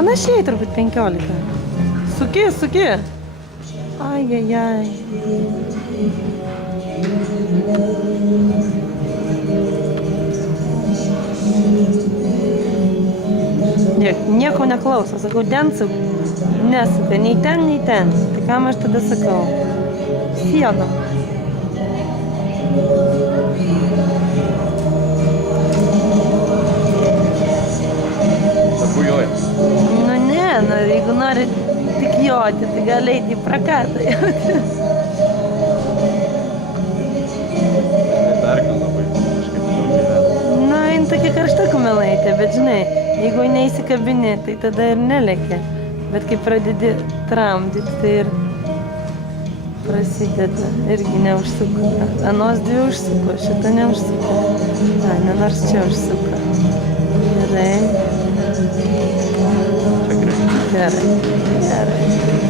Panašiai turbūt 15. Suki. Ai. Nieko neklauso, sakau, densuk, nesuka, nei ten. Tai kam aš tada sakau? Siena. Bujoja. Nu ne, jeigu nori tik joti, tai gali eiti į prakatą. Perka labai kažkaip daug gyvena. Na, jin tokia karšta kumelaitė, bet žinai, jeigu neįsikabini, tai tada ir nelekia. Bet kai pradedi tramdyti, tai ir prasideda. Irgi neužsuko. Anos dvi užsuko, šitą neužsuko. Ai, nors čia užsuko. Gerai. Čia gerai. Gerai.